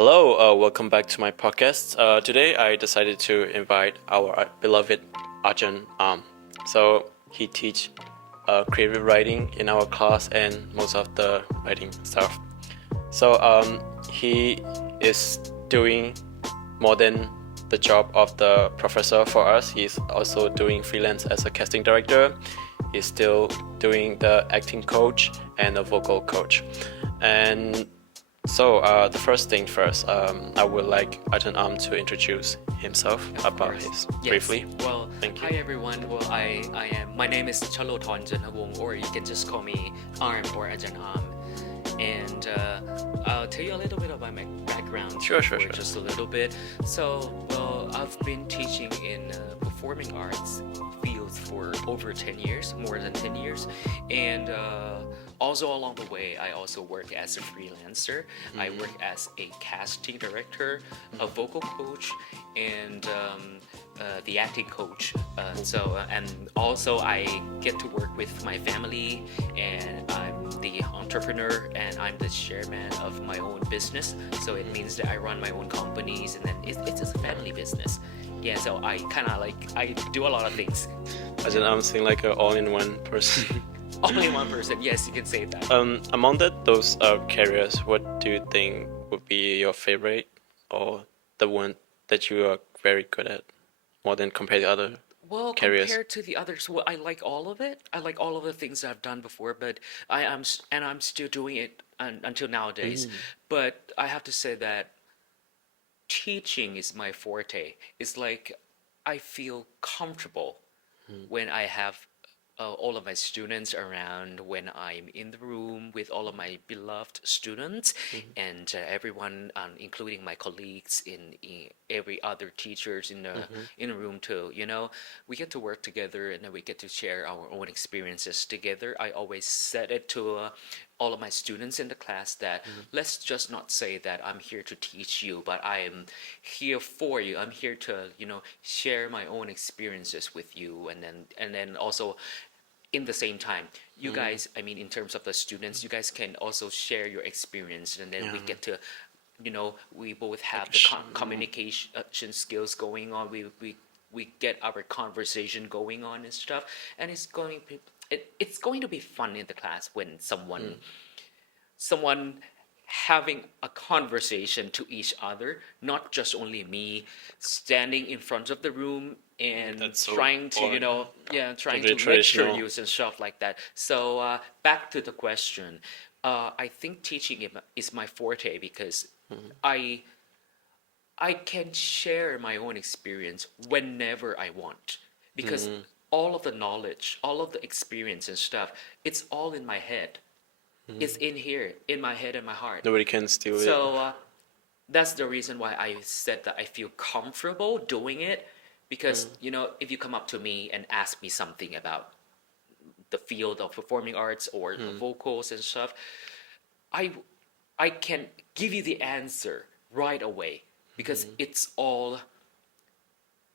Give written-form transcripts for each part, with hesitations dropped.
Hello, welcome back to my podcast. Today I decided to invite our beloved Arjun. So he teach creative writing in our class and most of the writing stuff. So he is doing more than the job of the professor for us. He's also doing freelance as a casting director. He's still doing the acting coach and the vocal coach. And so the first thing first, I would like Ajahn to introduce himself about his briefly. Well, Thank you. hi everyone. Well, my name is Chalothon Janawong, or you can just call me Arm or Ajahn And I'll tell you a little bit about my background. Sure. Just a little bit. So, well, I've been teaching in performing arts fields for over 10 years, more than 10 years. And also along the way, I also work as a freelancer. I work as a casting director, a vocal coach, and the acting coach. And also I get to work with my family, and I'm the entrepreneur, and I'm the chairman of my own business. So it means that I run my own companies, and then it's just a family business. Yeah, so I kind of I do a lot of things. Ajahn seems like an all-in-one person. Only one person, yes, you can say that. Among those careers, what do you think would be your favorite, or the one that you are very good at, more than compared to other? Well, careers. compared to the others, well, I like all of it. I like all of the things I've done before, but I'm still doing it until nowadays. But I have to say that teaching is my forte. It's like I feel comfortable when I have all of my students around, when I'm in the room with all of my beloved students and everyone, including my colleagues in every other teachers in the room too. You know, we get to work together, and then we get to share our own experiences together. I always said it to all of my students in the class that let's just not say that I'm here to teach you, but I am here for you. I'm here to share my own experiences with you, and then also in the same time, you guys, I mean, in terms of the students, you guys can also share your experience, and then we get to, we both have the communication skills going on. We get our conversation going on and stuff, and it's going to be fun in the class when someone having a conversation to each other, not just only me standing in front of the room and trying to lecture you and stuff like that. So back to the question, I think teaching is my forte because I can share my own experience whenever I want, because all of the knowledge, all of the experience and stuff, it's all in my head. It's in here, in my head and my heart. Nobody can steal it. So that's the reason why I said that I feel comfortable doing it, because if you come up to me and ask me something about the field of performing arts or the vocals and stuff, I can give you the answer right away, because it's all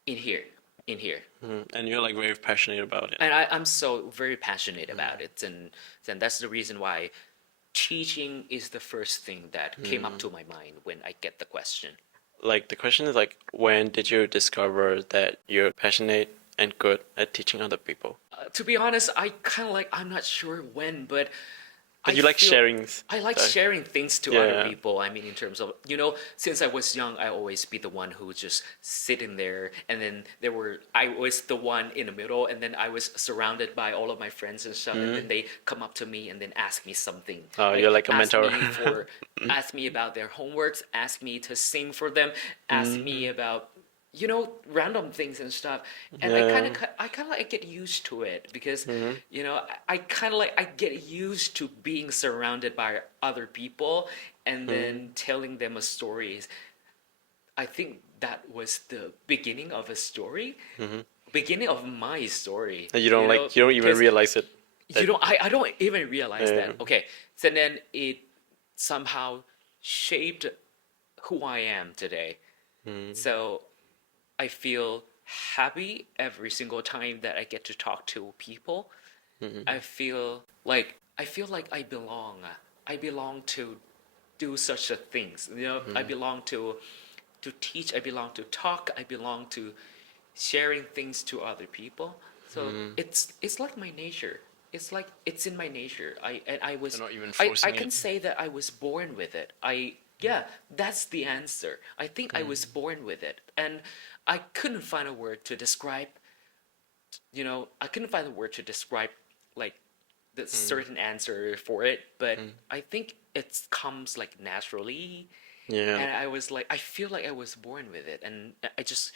in here. And you're like very passionate about it. And I'm so very passionate about it, and that's the reason why teaching is the first thing that came up to my mind when I get the question. Like the question is like, when did you discover that you're passionate and good at teaching other people? To be honest, I'm not sure when, but you like sharing. I like sharing things to other people. I mean, in terms of, since I was young, I always be the one who just sitting there, and then I was the one in the middle, and then I was surrounded by all of my friends and stuff, and then they come up to me and then ask me something. Oh, you're like a mentor. Ask me about their homeworks, ask me to sing for them, ask me about random things and stuff, and I kind of get used to it, because I get used to being surrounded by other people and then telling them a story. I think that was the beginning of a story, beginning of my story. And you don't even realize it. I don't even realize that. Okay, so then it somehow shaped who I am today. So I feel happy every single time that I get to talk to people. I feel like I belong. I belong to do such a things. You know, I belong to teach. I belong to talk. I belong to sharing things to other people. So it's like my nature. It's like it's in my nature. I was You're not even I forcing can it. say that I was born with it. Yeah, that's the answer. I think I was born with it, and I couldn't find a word to describe. You know, I couldn't find a word to describe like the certain answer for it, but I think it comes like naturally, Yeah. and I was like, I feel like I was born with it, and I just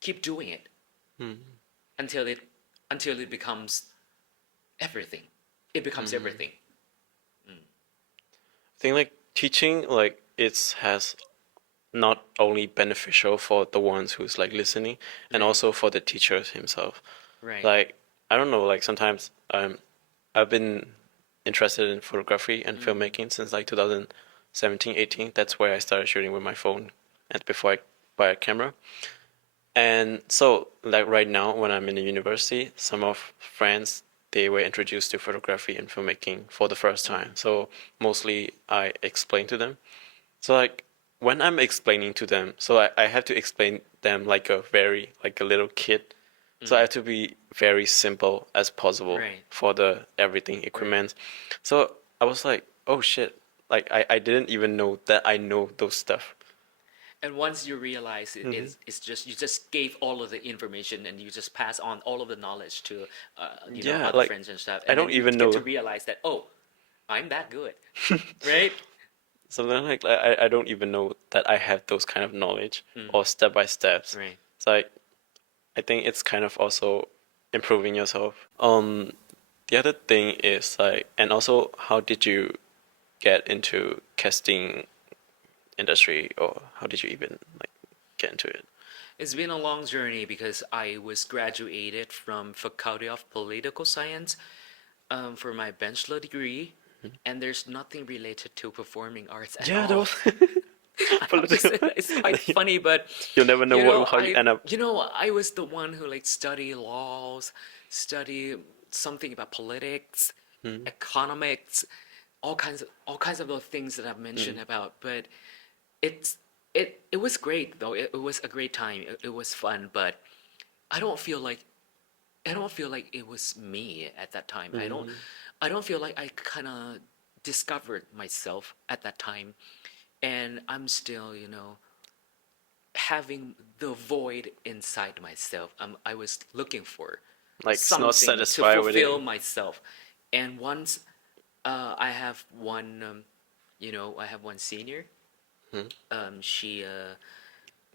keep doing it until it until it becomes everything. It becomes everything. I think like teaching like it's has not only beneficial for the ones who's like listening and Right. also for the teachers himself. Right. Like I don't know, like sometimes I've been interested in photography and filmmaking since like 2017, 18. That's where I started shooting with my phone and before I buy a camera. And so like right now when I'm in the university, some of friends they were introduced to photography and filmmaking for the first time. So mostly I explain to them. So like when I'm explaining to them, so I have to explain them like a very like a little kid. So I have to be very simple as possible Right. for the everything equipment. So I was like, oh shit, like I didn't even know that I know those stuff. And once you realize it's just you just gave all of the information and you just pass on all of the knowledge to you know Yeah, other like friends and stuff, I and then don't you even get to know. realize that oh, I'm that good, right? So then like I don't even know that I have those kind of knowledge or step by steps. Right. So like I think it's kind of also improving yourself. The other thing is like, and also, how did you get into casting industry, or how did you even like get into it? It's been a long journey because I was graduated from Faculty of Political Science for my bachelor degree, and there's nothing related to performing arts at Yeah, all. those I have to political. say that it's quite funny, but You'll never know how you end up. you know I was the one who like study laws, study something about politics, economics, all kinds of those things that I've mentioned about. But it's it was great though. It was a great time. It was fun, but I don't feel like I don't feel like it was me at that time. I don't feel like I kind of discovered myself at that time, and I'm still, you know, having the void inside myself. I was looking for Like not something to satisfied with it. fulfill myself, and once I have one, you know, I have one senior. Um, she uh,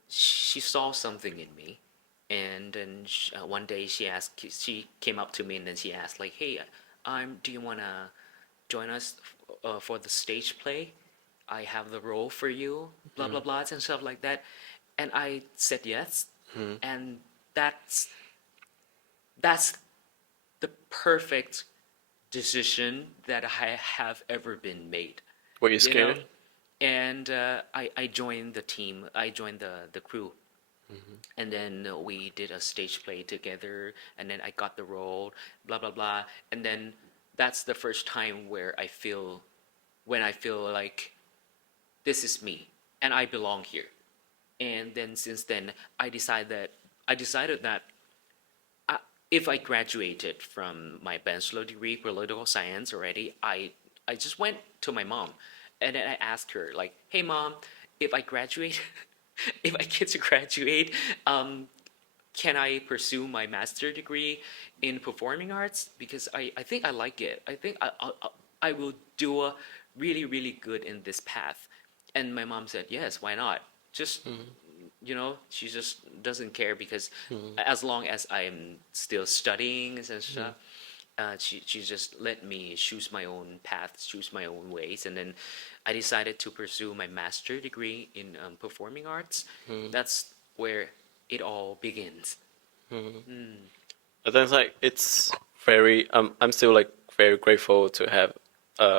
she saw something in me, and then one day she came up to me and then she asked like, "Hey, do you wanna join us for the stage play? I have the role for you, blah blah blah and stuff like that." And I said yes, and that's that's the perfect decision that I have ever been made, Were you you know. scared? And I joined the team. I joined the crew, and then we did a stage play together. And then I got the role, blah blah blah. And then that's the first time where I feel like this is me and I belong here. And then since then, I decided that I, if I graduated from my bachelor degree, political science already, I just went to my mom, and then I asked her like, "Hey, mom, if I graduate, if I get to graduate, can I pursue my master degree in performing arts? Because I think I like it. I think I will do a really good in this path." And my mom said, "Yes, why not? Just you know, she just doesn't care because as long as I'm still studying and stuff, she just let me choose my own path, choose my own ways, and then I decided to pursue my master degree in performing arts. That's where it all begins. I think like it's very. I'm still like very grateful to have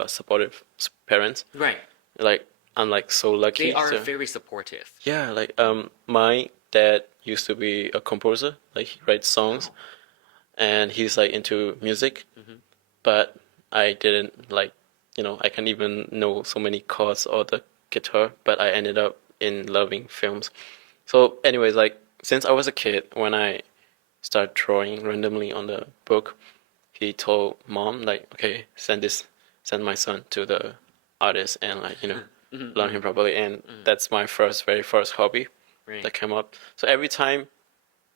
supportive parents. Right. Like I'm like so They lucky. are So very supportive. yeah, like my dad used to be a composer. Like he writes songs, and he's like into music. But I didn't like I can't even know so many chords or the guitar, but I ended up in loving films. So, anyways, like since I was a kid, when I started drawing randomly on the book, he told mom like, okay, send my son to the artist and like learn him properly. And that's my very first hobby Right. that came up. So every time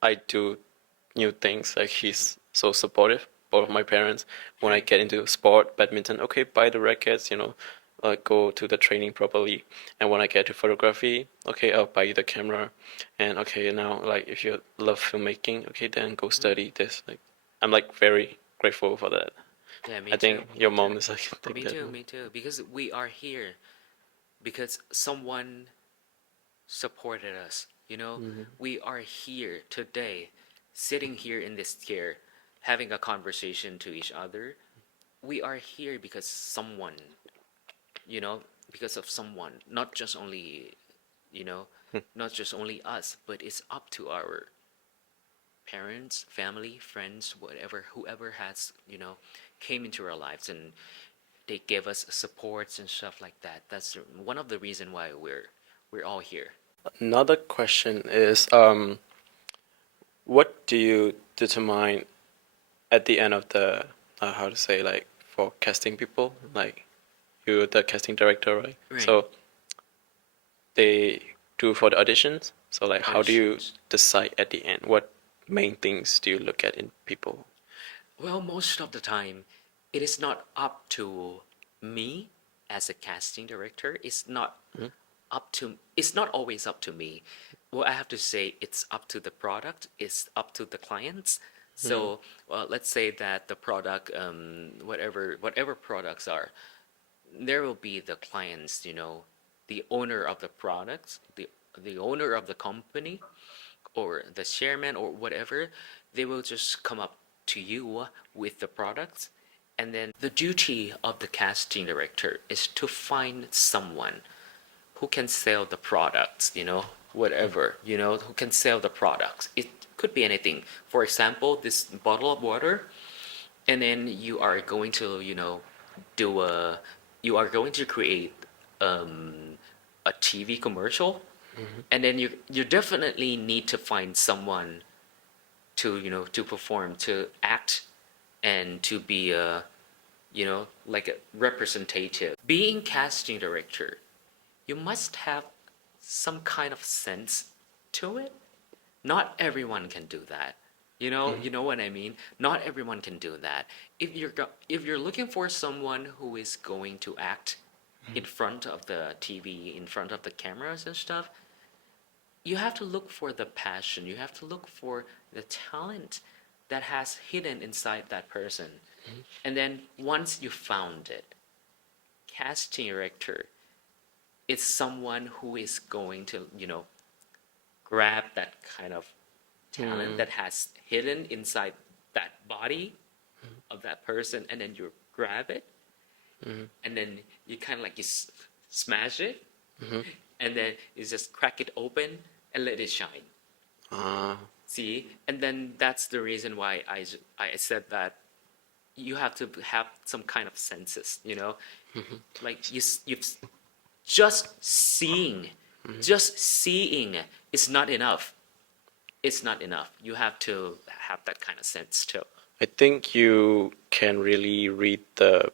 I do new things, like he's so supportive. Both of my parents, when I get into sport, badminton, okay, buy the rackets, go to the training properly. And when I get to photography, okay, I'll buy you the camera. And okay, now like if you love filmmaking, okay, then go study this. Like I'm like very grateful for that. Yeah, me I too. think your mom is like Me that. too, me too. Because we are here because someone supported us. We are here today, sitting here in this chair, having a conversation to each other. We are here because someone, you know, because of someone, not just only, you know, not just only us, but it's up to our parents, family, friends, whatever, whoever has, came into our lives and they gave us supports and stuff like that. That's one of the reason why we're all here. Another question is, what do you determine at the end of the how to say, like, for casting people, like you're the casting director, right? Right. So they do for the auditions. So like, how do you Auditions. decide at the end? What main things do you look at in people? Well, most of the time, it is not up to me as a casting director. It's not always up to me. Well, I have to say it's up to the product, it's up to the clients. Mm-hmm. So, well, let's say that the product, whatever products are, there will be the clients, the owner of the products, the owner of the company, or the chairman or whatever. They will just come up to you with the products, and then the duty of the casting director is to find someone who can sell the products, whatever, who can sell the products. It could be anything. For example, this bottle of water, and then you are going to, do a, you are going to create um, a TV commercial, Mm-hmm. and then you definitely need to find someone to, to perform, to act, and to be a, like a representative. Being casting director, you must have some kind of sense to it. Not everyone can do that. You know what I mean? Not everyone can do that. If you're looking for someone who is going to act in front of the TV, in front of the cameras and stuff, you have to look for the passion. You have to look for the talent that has hidden inside that person. And then once you found it, casting director is someone who is going to, grab that kind of talent Mm-hmm. that has hidden inside that body of that person, and then you grab it, and then you kind of like smash it, Mm-hmm. and then you just crack it open and let it shine. Uh, See, and then that's the reason why I said that you have to have some kind of senses, like you just seeing, just seeing is not enough. It's not enough. You have to have that kind of sense too. I think you can really read the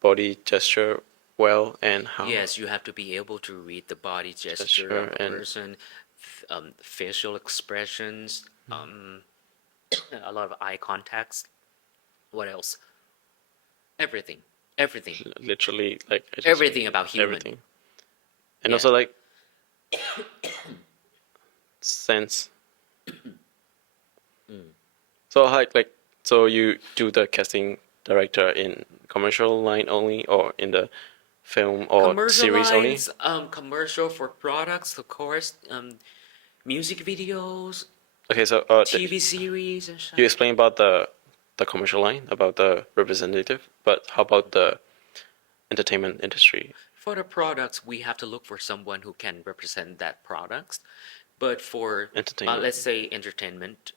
body gesture well and how Yes, you have to be able to read the body gesture gesture of a and person, facial expressions, a lot of eye contacts. What else? Everything, everything, literally like I just everything about human. everything. And Yeah. also like sense. So so you do the casting director in commercial line only or in the film or Commercial series only? lines, commercial for products, of course, music videos, Okay, so TV series and you stuff. explained about the commercial line about the representative, but how about the entertainment industry? For the products, we have to look for someone who can represent that products. But for, Entertainment. let's say, entertainment,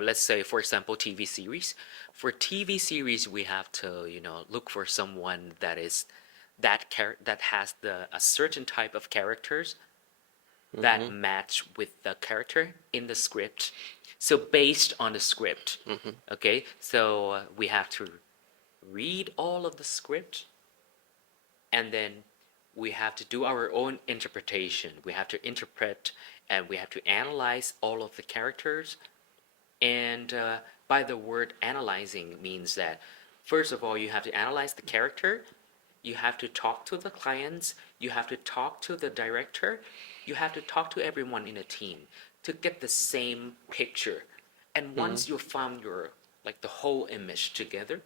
let's say, for example, TV series. For TV series, we have to, look for someone that is that has a certain type of characters that match with the character in the script. So based on the script, okay. So we have to read all of the script, and then we have to do our own interpretation. We have to interpret, and we have to analyze all of the characters. And by the word analyzing means that, first of all, you have to analyze the character, you have to talk to the clients, you have to talk to the director, you have to talk to everyone in a team to get the same picture. And once you've found your, like, the whole image together,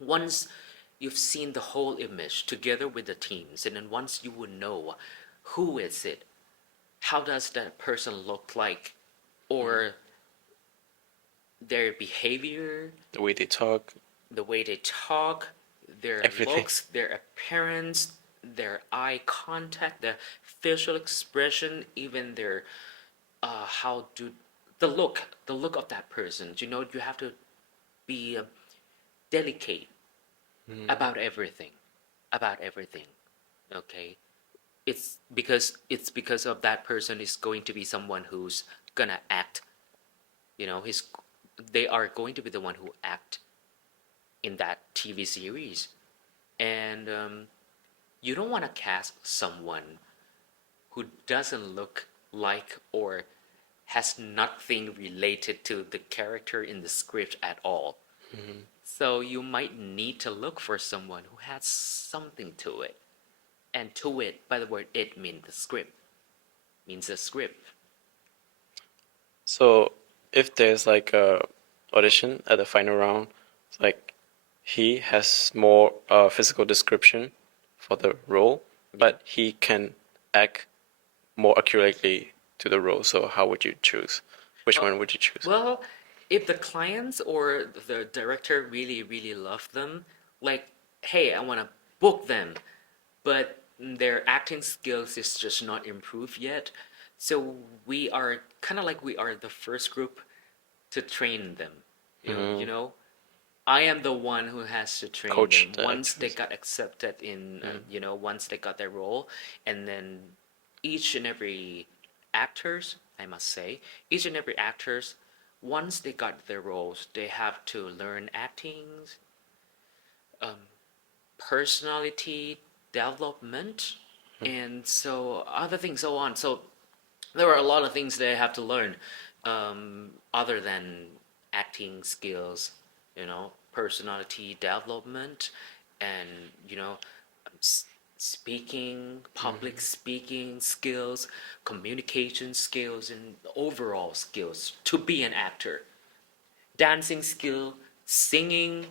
once you've seen the whole image together with the teams, and then once you would know who is it, how does that person look like, or their behavior, The way they talk, the way they talk, their everything. looks, their appearance, their eye contact, their facial expression, even their how do the look of that person. You have to be delicate about everything, about everything. Okay, it's because of that person is going to be someone who's gonna act. He's they are going to be the one who act in that TV series, and you don't want to cast someone who doesn't look like or has nothing related to the character in the script at all. So you might need to look for someone who has something to it. And to it, by the word it, means the script. Means the script. So if there's like a audition at the final round, it's like he has more physical description for the role, but he can act more accurately to the role. So how would you choose? Which one would you choose? Well, if the clients or the director really, really love them, like, hey, I want to book them, but their acting skills is just not improved yet. So we are kind of like we are the first group to train them. I am the one who has to train Coach them the once they actors. got accepted in, once they got their role, and then each and every actors, I must say, each and every actors, once they got their roles, they have to learn acting, personality development, and so other things so on. So there are a lot of things they have to learn, other than acting skills, personality development, and speaking, public speaking skills, communication skills, and overall skills to be an actor. Dancing skill, singing,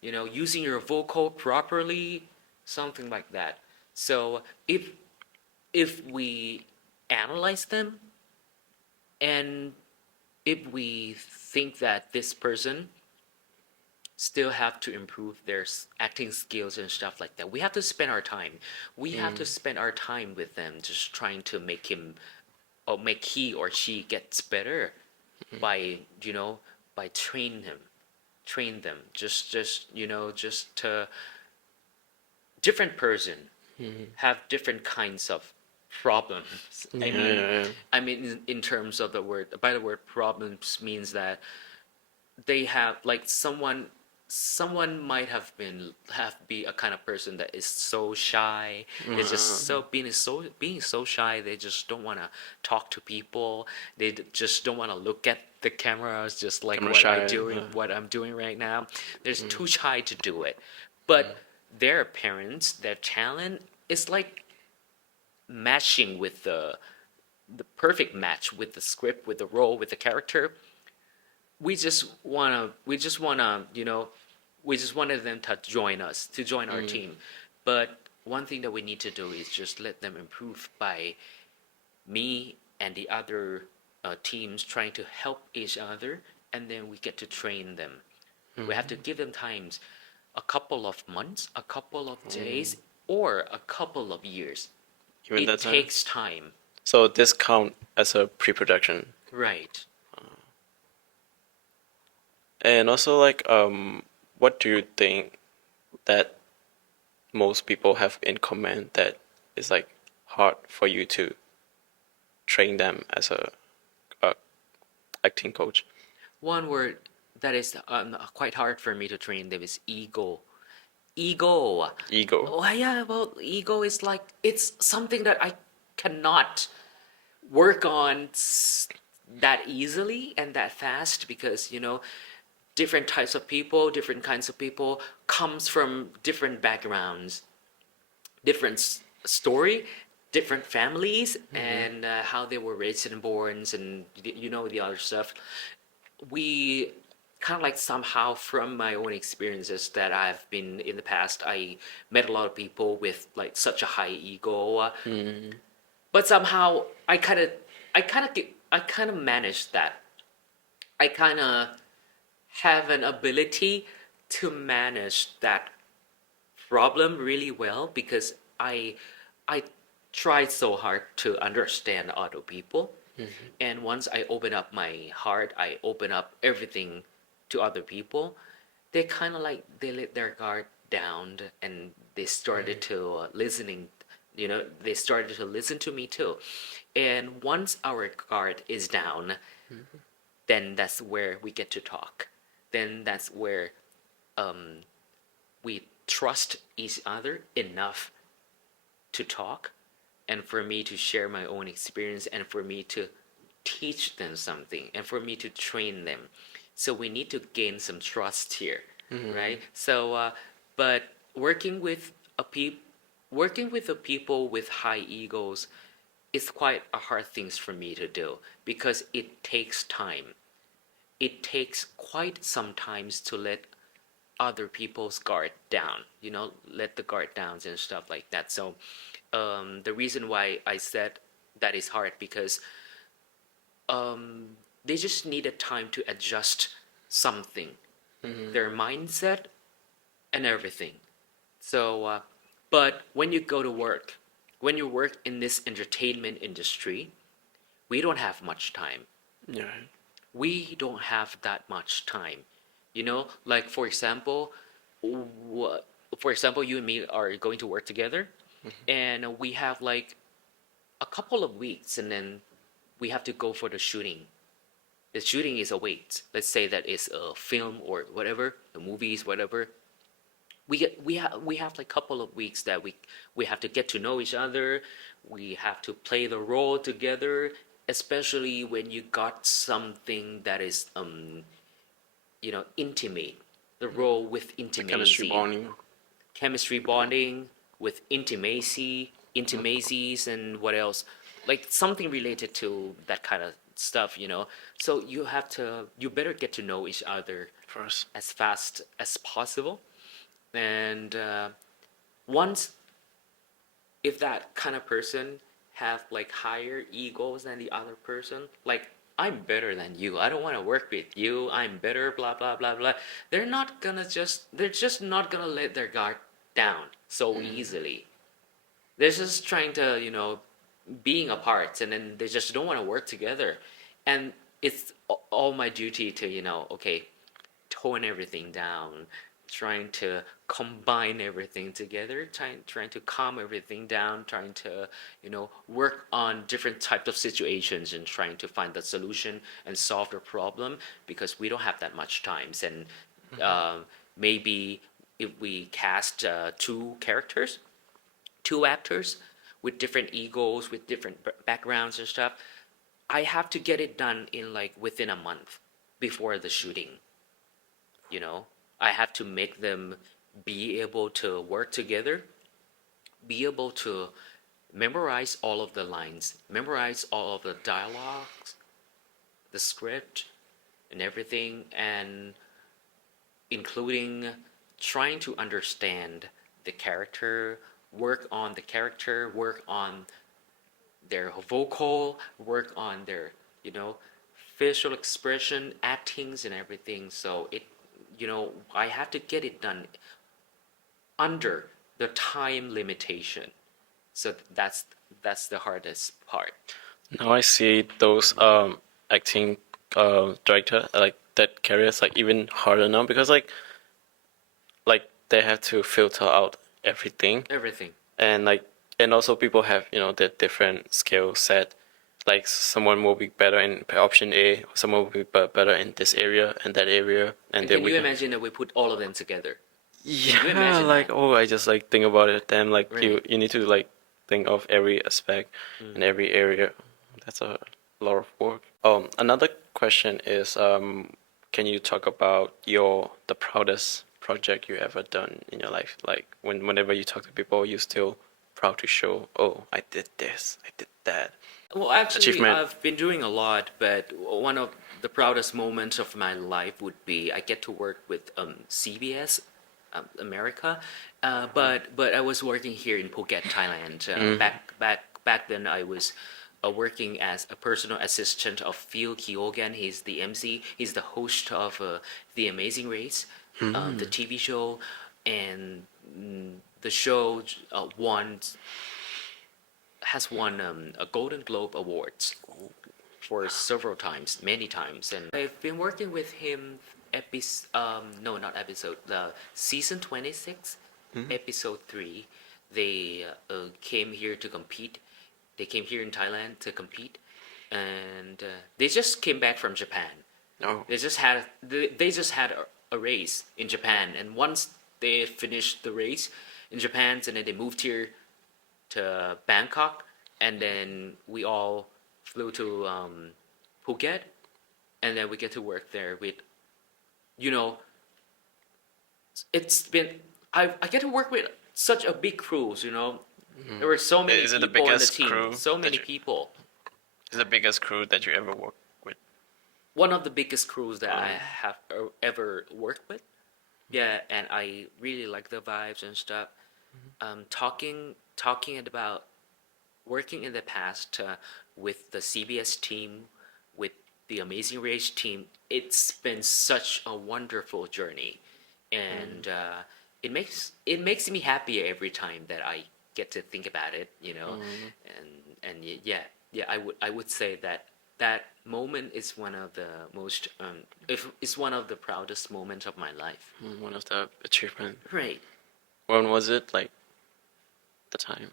using your vocal properly, something like that. So if we analyze them, and if we think that this person still have to improve their acting skills and stuff like that, we have to spend our time. We have to spend our time with them, just trying to make him, or make he or she gets better by by train them, just to different person have different kinds of problems. I mean, Yeah. in terms of the word, by the word problems means that they have, like, someone might have be a kind of person that is so shy. It's just being so shy. They just don't want to talk to people. They just don't want to look at the cameras, just like Camera what shy, what I'm doing right now. They're too shy to do it. But their parents, their talent is like matching with the perfect match with the script, with the role, with the character. We just wanted them to join us, to join our team. But one thing that we need to do is just let them improve by me and the other teams trying to help each other, and then we get to train them. We have to give them times, a couple of months, a couple of days, or a couple of years. Even It that time. takes time. So this count as a pre-production. Right. And also, like, what do you think that most people have in common that is like hard for you to train them as a acting coach? One word that is quite hard for me to train them is ego. Ego. Ego. Oh yeah, well, ego is like it's something that I cannot work on that easily and that fast because different types of people, different kinds of people comes from different backgrounds, different story, different families, and how they were raised and born, and the other stuff. We kind of like somehow from my own experiences that I've been in the past, I met a lot of people with like such a high ego, but somehow I kind of managed that. I kind of have an ability to manage that problem really well because I tried so hard to understand other people. And once I open up my heart, I open up everything to other people. They kind of like they let their guard down and they started to listening. They started to listen to me too. And once our guard is down, then that's where we get to talk. Then that's where um, we trust each other enough to talk and for me to share my own experience and for me to teach them something and for me to train them. So we need to gain some trust here, right? So, but working with a peop working with the people with high egos is quite a hard thing for me to do because it takes time. It takes quite some times to let other people's guard down, let the guard down and stuff like that. So the reason why I said that is hard because they just needed time to adjust something, their mindset and everything. So, but when you go to work, when you work in this entertainment industry, we don't have much time. Yeah. We don't have that much time. Like for example, what for example, you and me are going to work together, and we have like a couple of weeks, and then we have to go for the shooting. The shooting is a wait. Let's say that is a film or whatever, the movies, whatever. We have like a couple of weeks that we have to get to know each other. We have to play the role together, especially when you got something that is intimate. The role with The chemistry intimacy, bonding. chemistry bonding with intimacies, and what else? Like something related to that kind of stuff. So you better get to know each other First. as fast as possible. And once, if that kind of person have like higher egos than the other person, like I'm better than you, I don't want to work with you, I'm better, blah blah blah blah, they're just not gonna let their guard down so easily. They're just trying to being apart, and then they just don't want to work together. And it's all my duty to okay, tone everything down, trying to combine everything together, trying to calm everything down, trying to work on different types of situations and trying to find the solution and solve the problem because we don't have that much times. And maybe if we cast two actors with different egos, with different backgrounds and stuff, I have to get it done in like within a month before the shooting. you know I have to make them be able to work together, be able to memorize all of the lines, memorize all of the dialogues, the script and everything, and including trying to understand the character, work on their vocal, work on their facial expression, actings, and everything. So I have to get it done under the time limitation. So that's the hardest part. Now I see those acting director like that careers like even harder now because like they have to filter out everything Everything. and like and also people have their different skill set. Like someone will be better in option A, someone will be better in this area and that area, and And then can we you can. imagine that we put all of them together? Can you Yeah, imagine like that? oh, I just like think about it. Then like you Right. you need to like think of every aspect and every area. That's a lot of work. Another question is can you talk about the proudest project you ever done in your life? Like whenever you talk to people, you still proud to show, oh, I did this, I did that. Well, actually, Achievement. I've been doing a lot, but one of the proudest moments of my life would be I get to work with CBS America, but I was working here in Phuket, Thailand. Back then, I was working as a personal assistant of Phil Kyogan. He's the MC. He's the host of The Amazing Race, the TV show, and the show won has won a Golden Globe Awards for several times, many times, and I've been working with him. No, not episode. Season 26, episode 3. They came here to compete. They came here in Thailand to compete, and they just came back from Japan. Oh. They just had a race in Japan, and once they finished the race in Japan, and then they moved here to Bangkok, and then we all flew to Phuket, and then we get to work there with, you know, it's been I get to work with such a big crews, you know. There were so many Is it the people on the biggest team, crew so that many you- people. Is the biggest crew that you ever worked with? One of the biggest crews that I have ever worked with. Yeah, and I really like the vibes and stuff. Talking about working in the past with the CBS team, with the Amazing Race team, it's been such a wonderful journey, and it makes me happy every time that I get to think about it, you know, yeah, I would say that that moment is one of the most if it's one of the proudest moments of my life. One of the achievement. Right. When was it? Like the time?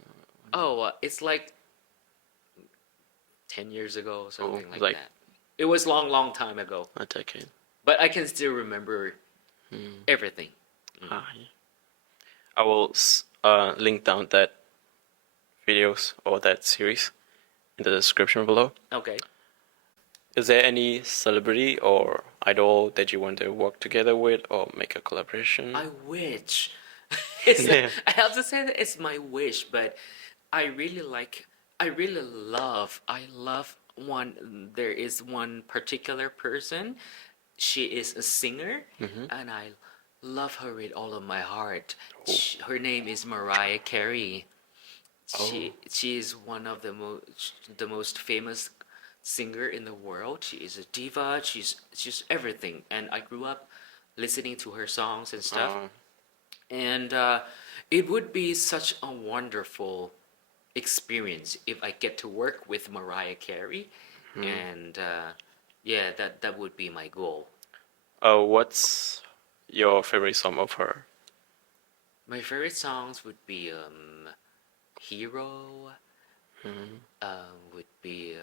Oh, it's like 10 years ago, something like like- that. It was long time ago, A decade. but I can still remember everything. Ah, yeah. I will link down that videos or that series in the description below. Okay. Is there any celebrity or idol that you want to work together with or make a collaboration? I wish. It's Yeah. I have to say that it's my wish, but I love one. There is one particular person. She is a singer, and I love her with all of my heart. Her name is Mariah Carey. She is one of the most famous singer in the world. She is a diva. She's everything, and I grew up listening to her songs and stuff. And it would be such a wonderful experience if I get to work with Mariah Carey, and yeah, that would be my goal. What's your favorite song of her? My favorite songs would be Hero, would be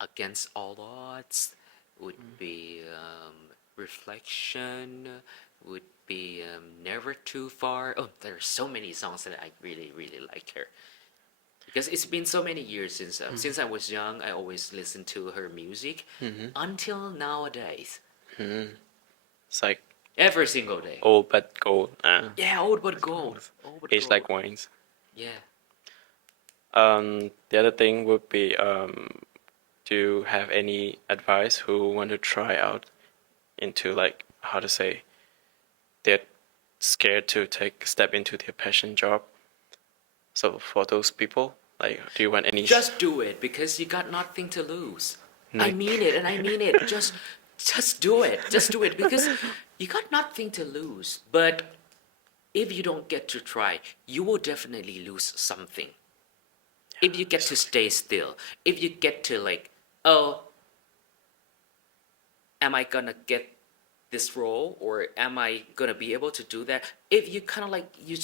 Against All Odds, would be Reflection, would be Never Too Far. Oh, there are so many songs that I really like her. Because it's been so many years since I was young. I always listened to her music until nowadays. It's like Every single day. old but gold. Yeah, old but gold. Old but Age gold. like wines. Yeah. The other thing would be do you have any advice who want to try out into like how to say they're scared to take a step into their passion job? So for those people, like, do you want any? Just do it because you got nothing to lose. I Like- mean it, and I mean it. Just do it. Just do it because you got nothing to lose. But if you don't get to try, you will definitely lose something. If you get to stay still, if you get to like, oh, am I gonna get this role, or am I gonna be able to do that? If you kind of like you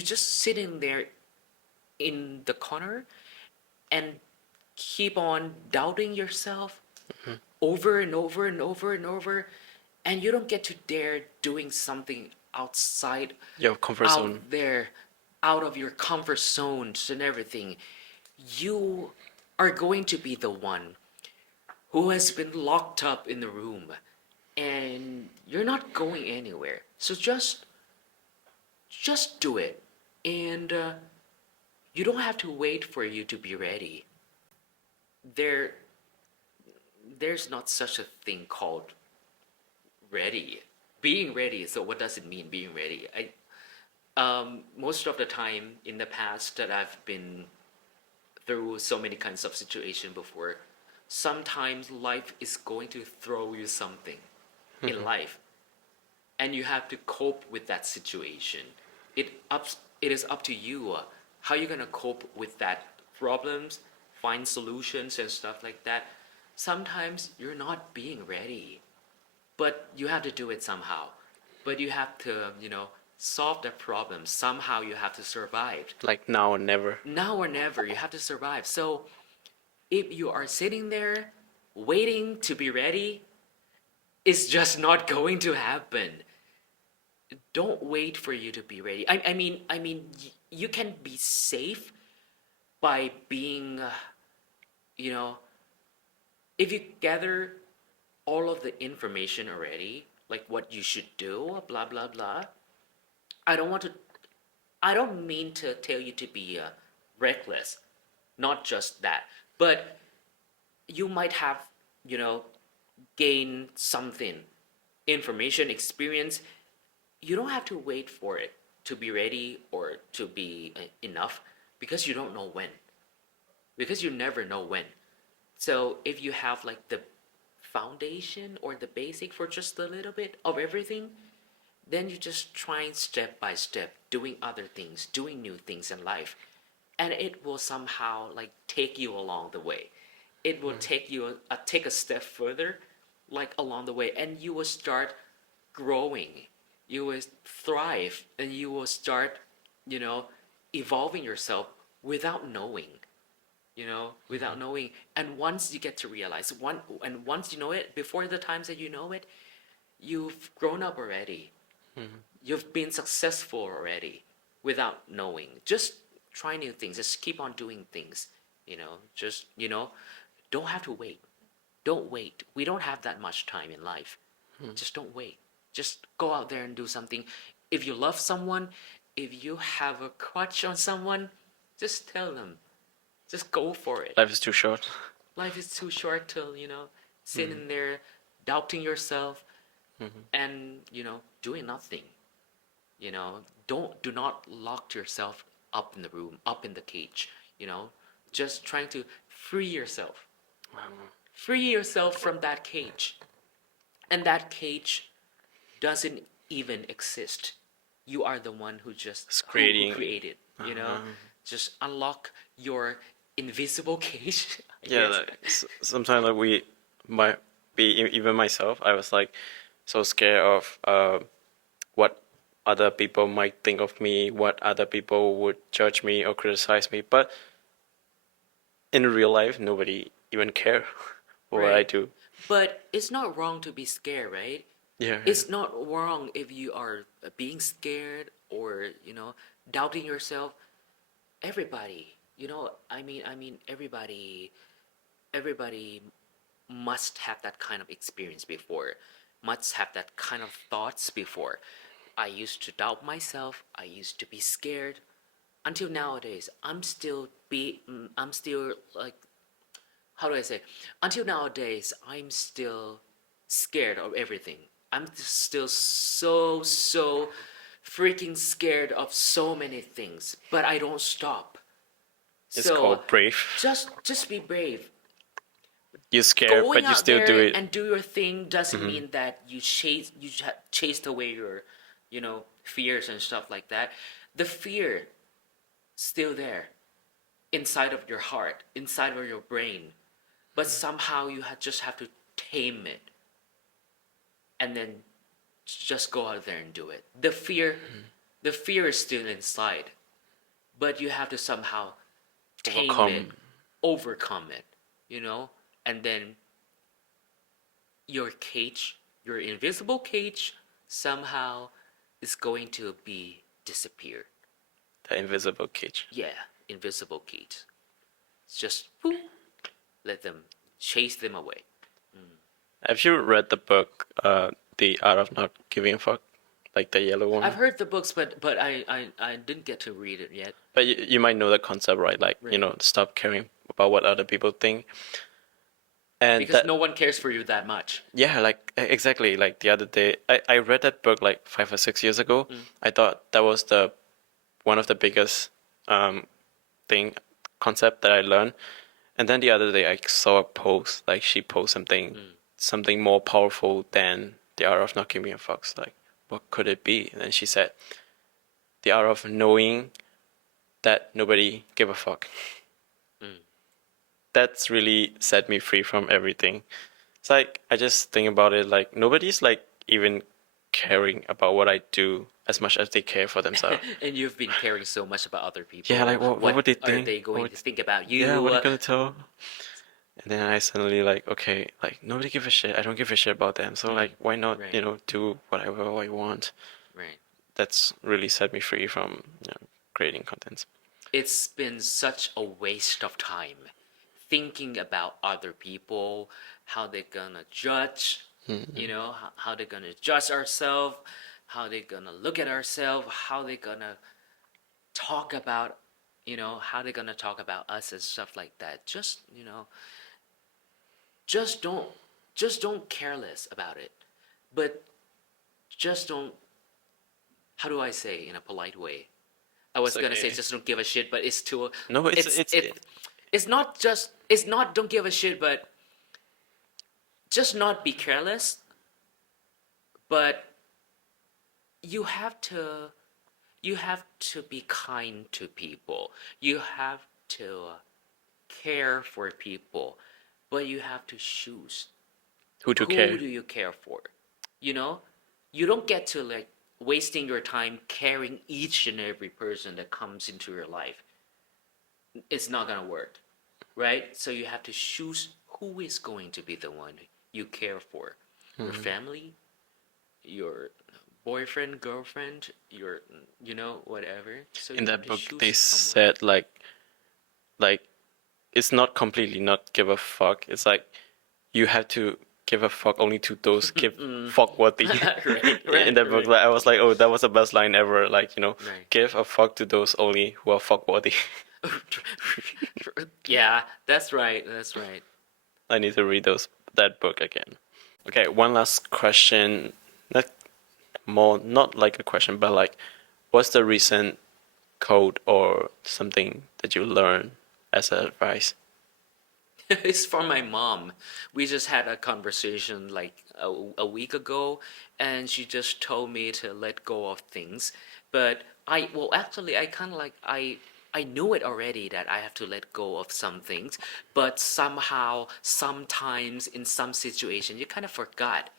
just sitting there in the corner and keep on doubting yourself over and over and over and over, and you don't get to dare doing something outside, Your comfort out zone. there, out of your comfort zones and everything, you are going to be the one who has been locked up in the room, and you're not going anywhere. So just do it, and you don't have to wait for you to be ready. There there's not such a thing called ready. Being ready. So what does it mean being ready? I most of the time in the past that I've been through so many kinds of situation before, sometimes life is going to throw you something in life, and you have to cope with that situation. It is up to you, how you're gonna cope with that problems, find solutions and stuff like that. Sometimes you're not being ready, but you have to do it somehow. But you have to, solve the problem. Somehow you have to survive. Like now or never. Now or never, you have to survive. So if you are sitting there waiting to be ready, it's just not going to happen. Don't wait for you to be ready. You can be safe by being, you know, if you gather all of the information already, like what you should do, blah blah blah. I don't want to. I don't mean to tell you to be reckless, not just that, but you might have, you know, gain something, information, experience. You don't have to wait for it to be ready or to be enough, because you don't know when. Because you never know when. So if you have like the foundation or the basic for just a little bit of everything, then you just trying step by step, doing other things, doing new things in life, and it will somehow like take you along the way. It will take you take a step further, like along the way, and you will start growing. You will thrive, and you will start, you know, evolving yourself without knowing. Without knowing. And once you get to realize once you know it, before the times that you know it, you've grown up already. You've been successful already without knowing. Just try new things. Just keep on doing things. Just, don't have to wait. Don't wait. We don't have that much time in life. Just don't wait. Just go out there and do something. If you love someone, if you have a crush on someone, just tell them. Just go for it. Life is too short. Life is too short to, sit in there doubting yourself and, doing nothing. Do not lock yourself up in the room, up in the cage, just trying to free yourself. Free yourself from that cage. And that cage doesn't even exist. You are the one who just It's who creating. created, just unlock your invisible cage. I Yeah, guess. like, sometimes like we might be even myself. I was like so scared of what other people might think of me, what other people would judge me or criticize me. But in real life, nobody even care for what I Right. do. But it's not wrong to be scared, right? Yeah, It's not wrong if you are being scared or, doubting yourself. Everybody, everybody must have that kind of experience before, must have that kind of thoughts before. I used to doubt myself. I used to be scared. Until nowadays, I'm still like, how do I say? Until nowadays, I'm still scared of everything. I'm still so freaking scared of so many things, but I don't stop. it's So called brave. just be brave. You're scared, Going but you out still do there it. and do your thing doesn't mean that chased away your, fears and stuff like that. The fear still there inside of your heart, inside of your brain, but somehow you just have to tame it. and then just go out there and do it. The fear is still inside, but you have to somehow tame it, overcome it, and then your cage, your invisible cage, somehow is going to be disappear. The invisible cage. Yeah, invisible cage. It's just boom, let them chase them away. Have you read the book, The Art of Not Giving a Fuck? Like the yellow one? I've heard the books, but I didn't get to read it yet. But you might know the concept, right? Like, Right. stop caring about what other people think. And Because that, no one cares for you that much. yeah, like exactly. Like the other day, I read that book like 5 or 6 years ago. I thought that was the one of the biggest thing concept that I learned. And then the other day I saw a post, like she posted something more powerful than the art of not giving a fuck. Like, what could it be? And then she said, the art of knowing that nobody give a fuck. That's really set me free from everything. It's like I just think about it like nobody's like even caring about what I do as much as they care for themselves. And you've been caring so much about other people. Yeah, like what would they are think? they going What to think about you? Yeah, what are you gonna tell? And then I suddenly like, okay, like nobody give a shit. I don't give a shit about them. So like, why not, Right. do whatever I want? Right. That's really set me free from, creating content. It's been such a waste of time thinking about other people, how they're gonna judge, how they're gonna judge ourselves, how they're gonna look at ourselves, how they're gonna talk about, how they're gonna talk about us and stuff like that. Just don't, just don't careless about it, but just don't. How do I say in a polite way? I was gonna say Okay. just don't give a shit, but it's too. No, It's not just. It's not don't give a shit, but just not be careless. But you have to. You have to be kind to people. You have to care for people, but you have to choose who to who care. do you care for. You know, you don't get to like wasting your time caring each and every person that comes into your life. It's not gonna work, right? So you have to choose who is going to be the one you care for. Your family, your boyfriend, girlfriend, your whatever. So In you have that to book, choose they someone. said like it's not completely not give a fuck. It's like you have to give a fuck only to those give fuck worthy. Right, In right, that book, right, like I was like, oh, that was the best line ever. Like right. give a fuck to those only who are fuck worthy. Yeah, that's right. That's right. I need to read that book again. Okay, one last question. Not not like a question, but like, what's the recent code or something that you learn as advice? It's from my mom. We just had a conversation like a week ago, and she just told me to let go of things. But well, actually, I kind of like I knew it already that I have to let go of some things, but somehow, sometimes in some situation, you kind of forgot.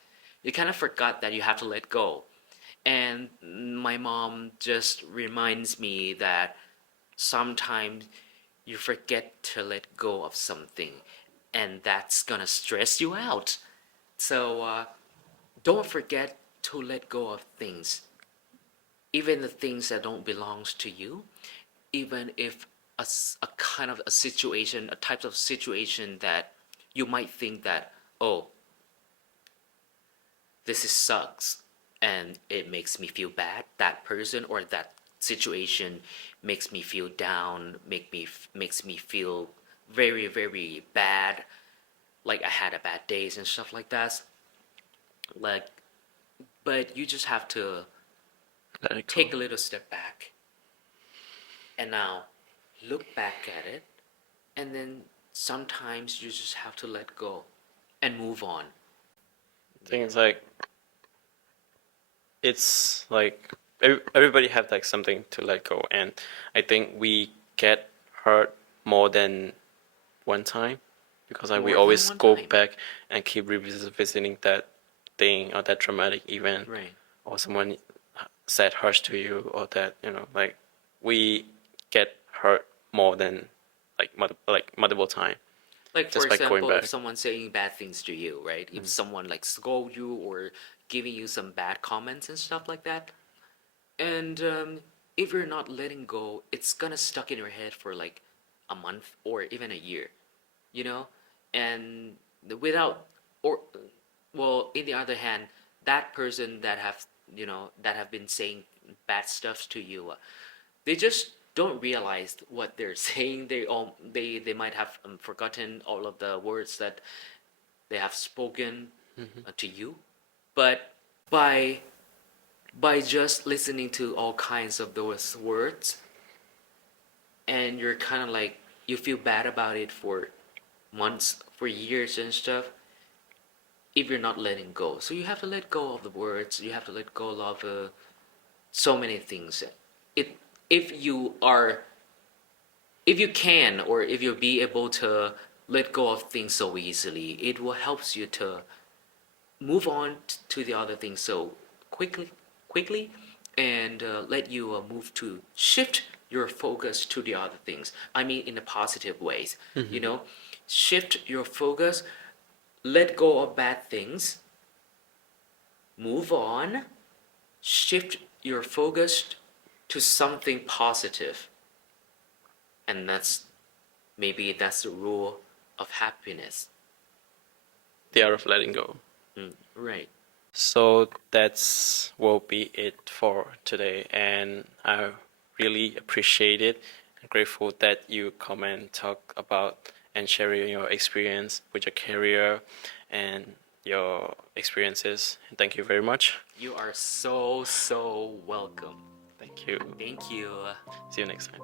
You kind of forgot that you have to let go. And my mom just reminds me that sometimes you forget to let go of something, and that's gonna stress you out. So don't forget to let go of things, even the things that don't belong to you, even if a kind of a situation, a type of situation that you might think that, oh, this is sucks, and it makes me feel bad. That person or that situation makes me feel down, makes me feel very very bad, like I had a bad days and stuff like that. Like, but you just have to Let it go. take a little step back and now look back at it, and then sometimes you just have to let go and move on. Yeah. Things like it's like everybody have like something to let go, and I think we get hurt more than one time because like we More than always one go time. back and keep revisiting that thing or that dramatic event, Right. or someone said harsh to you, or that like we get hurt more than like multiple time Like for just by going example, if back. someone's saying bad things to you, right? If someone like scold you or giving you some bad comments and stuff like that, and if you're not letting go, it's gonna stuck in your head for like a month or even a year, you know, and without or well, in the other hand, that person that have that have been saying bad stuff to you, they just don't realize what they're saying. They might have forgotten all of the words that they have spoken to you, but by just listening to all kinds of those words, and you're kind of like you feel bad about it for months, for years and stuff, if you're not letting go. So you have to let go of the words, you have to let go of so many things. It if you are if you can, or if you'll be able to let go of things so easily, it will helps you to move on to the other things so quickly, and let you move to shift your focus to the other things. I mean, in the positive ways, you know, shift your focus, let go of bad things, move on, shift your focus to something positive, and that's the rule of happiness. The art of letting go. Right. So that's will be it for today, and I really appreciate it. I'm grateful that you come and talk about and share your experience with your career and your experiences. Thank you very much. You are so welcome. Thank you. Thank you. See you next time.